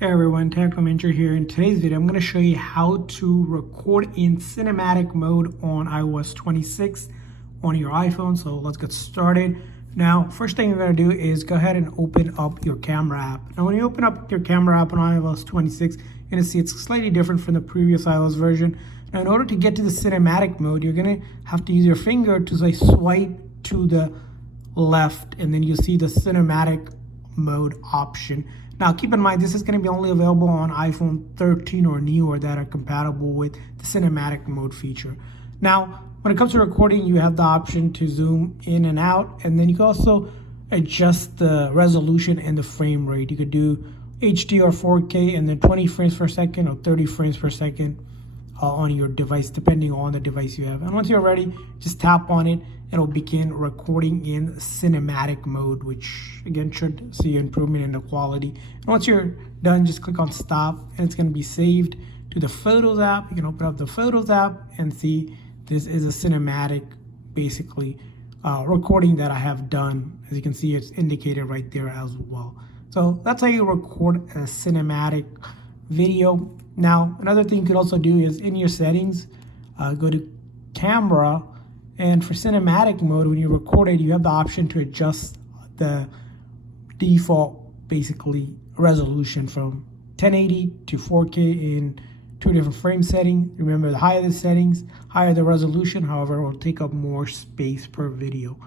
Hey everyone, Technomentary here. In today's video, I'm going to show you how to record in cinematic mode on iOS 26 on your iPhone. So let's get started. Now, first thing you're going to do is go ahead and open up your camera app. Now, when you open up your camera app on iOS 26, you're going to see it's slightly different from the previous iOS version. Now, in order to get to the cinematic mode, you're going to have to use your finger to say swipe to the left, and then you see the cinematic mode option. Now, keep in mind, this is going to be only available on iPhone 13 or newer that are compatible with the cinematic mode feature. Now, when it comes to recording, you have the option to zoom in and out, and then you can also adjust the resolution and the frame rate. You could do HD or 4K, and then 20 frames per second or 30 frames per second on your device, depending on the device you have. And once you're ready, just tap on it. It'll begin recording in cinematic mode, which again should see improvement in the quality. And once you're done, just click on stop, and it's going to be saved to the Photos app. You can open up the Photos app and see this is a cinematic, basically, recording that I have done. As you can see, it's indicated right there as well. So that's how you record a cinematic video. Now, another thing you could also do is in your settings, go to camera, and for cinematic mode, when you record it, you have the option to adjust the default, basically, resolution from 1080 to 4K in two different frame settings. Remember, the higher the settings, higher the resolution. However, it will take up more space per video.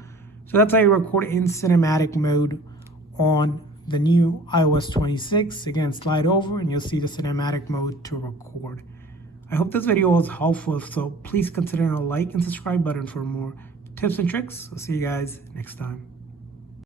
So that's how you record in cinematic mode on the new iOS 26. Again, slide over and you'll see the cinematic mode to record. I hope this video was helpful, so please consider a like and subscribe button for more tips and tricks. I'll see you guys next time.